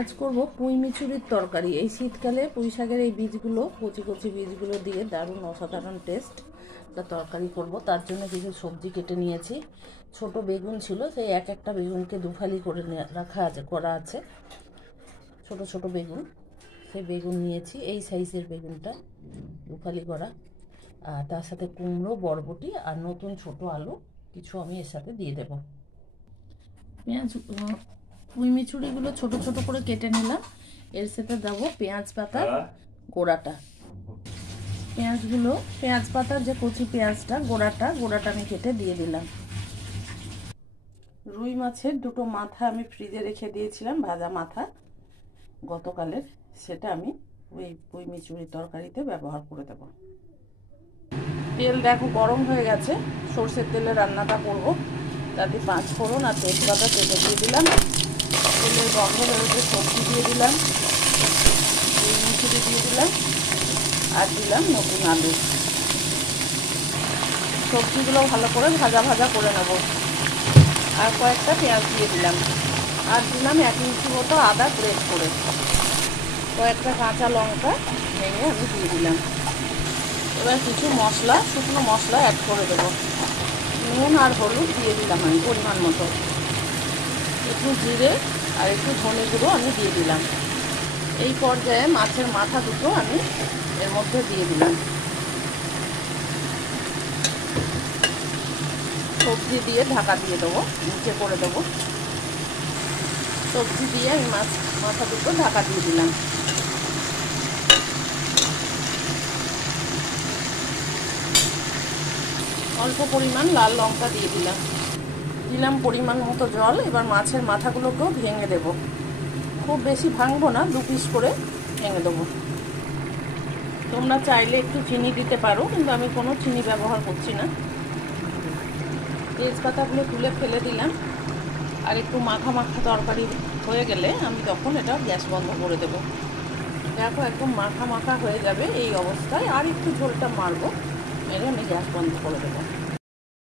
আজ করব পুঁই মিচুরির তরকারি। এই শীতকালে পুঁই শাকের এই বীজগুলো, কচি কচি বীজগুলো দিয়ে দারুণ অসাধারণ টেস্ট একটা তরকারি করব। তার জন্য কিছু সবজি কেটে নিয়েছি। ছোট বেগুন ছিল, সেই একটা বেগুনকে দুফালি করে করা আছে। ছোট ছোট বেগুন, সেই বেগুন নিয়েছি, এই সাইজের বেগুনটা দুফালি করা। আর তার সাথে কুমড়ো, বরবটি আর নতুন ছোট আলু কিছু আমি এর সাথে দিয়ে দেব। পেঁয়াজ, পুঁই মিচুরিগুলো ছোট ছোট করে কেটে নিলাম। এর সাথে দেবো পেঁয়াজ পাতার গোড়াটা। পেঁয়াজ পাতার যে কচি পেঁয়াজটা, গোড়াটা আমি কেটে দিয়ে দিলাম। রুই মাছের দুটো মাথা আমি ফ্রিজে রেখে দিয়েছিলাম, ভাজা মাথা গতকালের, সেটা আমি ওই পুঁই মিচুরি তরকারিতে ব্যবহার করে দেব। তেল দেখো গরম হয়ে গেছে, সর্ষের তেলে রান্নাটা করব। তাতে 5 ফোড়ন আর তেজপাতা তেলে দিয়ে দিলাম। তেলের গন্ধ বেরোতে সবজি দিয়ে দিলাম, পুঁই মিচুরি দিয়ে দিলাম, আর দিলাম নতুন আলু। সবজিগুলো ভালো করে ভাজা ভাজা করে নেব। আর কয়েকটা পেঁয়াজ দিয়ে দিলাম, আর দিলাম 1 ইঞ্চি মতো আদা গ্রেট করে। কয়েকটা কাঁচা লঙ্কা ভেঙে আমি দিয়ে দিলাম। এবার কিছু মশলা, শুকনো মশলা অ্যাড করে দেবো। নুন আর হলুদ দিয়ে দিলাম আমি পরিমাণ মতো। একটু জিরে আর একটু ধনে গুঁড়ো আমি দিয়ে দিলাম। এই পর্যায়ে মাছের মাথা দুটো আমি এর মধ্যে দিয়ে দিলাম। সবজি দিয়ে ঢাকা দিয়ে দেবো, নিচে করে দেবো। সবজি দিয়ে আমি মাথা দুটো ঢাকা দিয়ে দিলাম। অল্প পরিমাণ লাল লঙ্কা দিয়ে দিলাম পরিমাণ মতো জল। এবার মাছের মাথাগুলোকেও ভেঙে দেব। খুব বেশি ভাঙবো না, 2 পিস করে ভেঙে দেবো। তোমরা চাইলে একটু চিনি দিতে পারো, কিন্তু আমি কোনো চিনি ব্যবহার করছি না। তেজপাতাগুলো তুলে ফেলে দিলাম। আর একটু মাখা মাখা তরকারি হয়ে গেলে আমি তখন এটা গ্যাস বন্ধ করে দেবো। দেখো একদম মাখা মাখা হয়ে যাবে এই অবস্থায়। আর একটু ঝোলটা মারবো, মেরে আমি গ্যাস বন্ধ করে দেবো।